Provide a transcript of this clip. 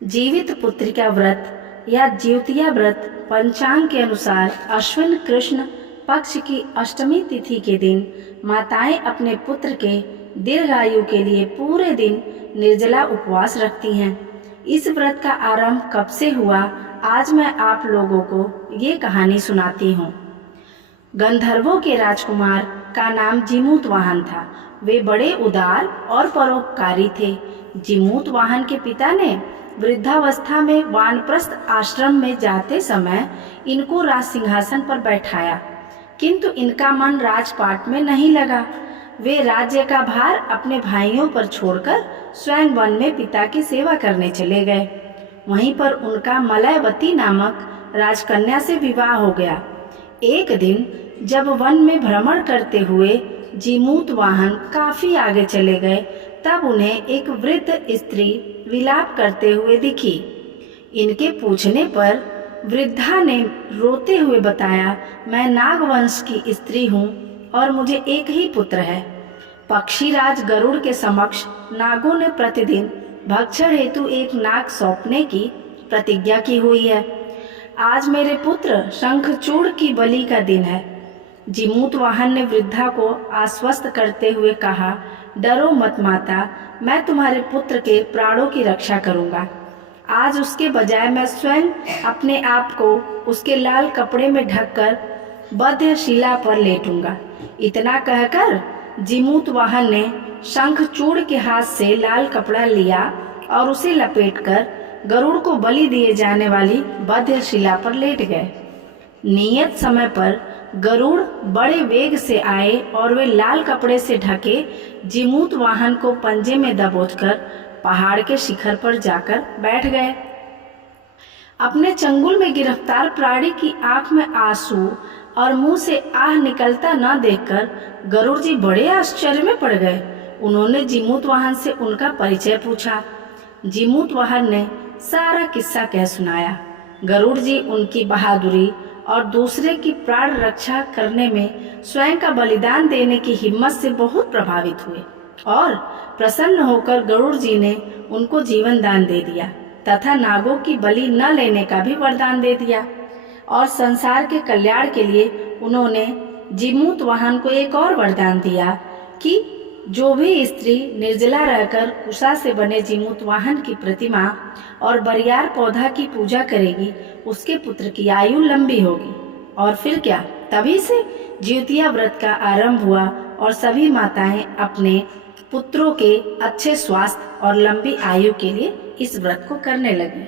जीवित पुत्रिका व्रत या ज्योतिया व्रत पंचांग के अनुसार अश्विन कृष्ण पक्ष की अष्टमी तिथि के दिन माताएं अपने पुत्र के दीर्घायु के लिए पूरे दिन निर्जला उपवास रखती हैं। इस व्रत का आरंभ कब से हुआ, आज मैं आप लोगों को ये कहानी सुनाती हूँ। गंधर्वों के राजकुमार का नाम जीमूतवाहन था। वे बड़े उदार और परोपकारी थे। जीमूतवाहन के पिता ने वृद्धावस्था में वानप्रस्थ आश्रम में जाते समय इनको राज सिंहासन पर बैठाया, किंतु इनका मन राजपाट में नहीं लगा। वे राज्य का भार अपने भाइयों पर छोड़कर स्वयं वन में पिता की सेवा करने चले गए। वहीं पर उनका मलयवती नामक राजकन्या से विवाह हो गया। एक दिन जब वन में भ्रमण करते हुए जीमूतवाहन काफी आगे चले गए, तब उन्हें एक वृद्ध स्त्री विलाप करते हुए दिखी। इनके पूछने पर वृद्धा ने रोते हुए बताया, मैं नागवंश की स्त्री हूँ और मुझे एक ही पुत्र है। पक्षीराज गरुड़ के समक्ष नागों ने प्रतिदिन भक्षण हेतु एक नाग सौंपने की प्रतिज्ञा की हुई है। आज मेरे पुत्र शंखचूड़ की बलि का दिन है। जीमूतवाहन ने वृद्धा को आश्वस्त करते हुए कहा, डरो मत माता, मैं तुम्हारे पुत्र के प्राणों की रक्षा करूंगा। आज उसके बजाय मैं स्वयं अपने आप को उसके लाल कपड़े में ढककर बद्ध शिला पर लेटूंगा। इतना कहकर जीमूतवाहन ने शंखचूड़ के हाथ से लाल कपड़ा लिया और उसे लपेटकर गरुड़ को बलि दिए जाने वाली बद्ध शिला पर लेट गए। नियत समय पर गरुड़ बड़े वेग से आए और वे लाल कपड़े से ढके जीमूतवाहन को पंजे में दबोचकर पहाड़ के शिखर पर जाकर बैठ गए। अपने चंगुल में गिरफ्तार प्राणी की आंख में आंसू और मुंह से आह निकलता न देखकर गरुड़ जी बड़े आश्चर्य में पड़ गए। उन्होंने जीमूतवाहन से उनका परिचय पूछा। जीमूतवाहन ने सारा किस्सा कह सुनाया। गरुड़ जी उनकी बहादुरी और दूसरे की प्राण रक्षा करने में स्वयं का बलिदान देने की हिम्मत से बहुत प्रभावित हुए और प्रसन्न होकर गरुड़ जी ने उनको जीवन दान दे दिया तथा नागों की बलि न लेने का भी वरदान दे दिया। और संसार के कल्याण के लिए उन्होंने जीमूतवाहन को एक और वरदान दिया कि जो भी स्त्री निर्जला रहकर कुशा से बने जीमूतवाहन की प्रतिमा और बरियार पौधा की पूजा करेगी, उसके पुत्र की आयु लंबी होगी। और फिर क्या, तभी से ज्योतिया व्रत का आरंभ हुआ और सभी माताएं अपने पुत्रों के अच्छे स्वास्थ्य और लंबी आयु के लिए इस व्रत को करने लगी।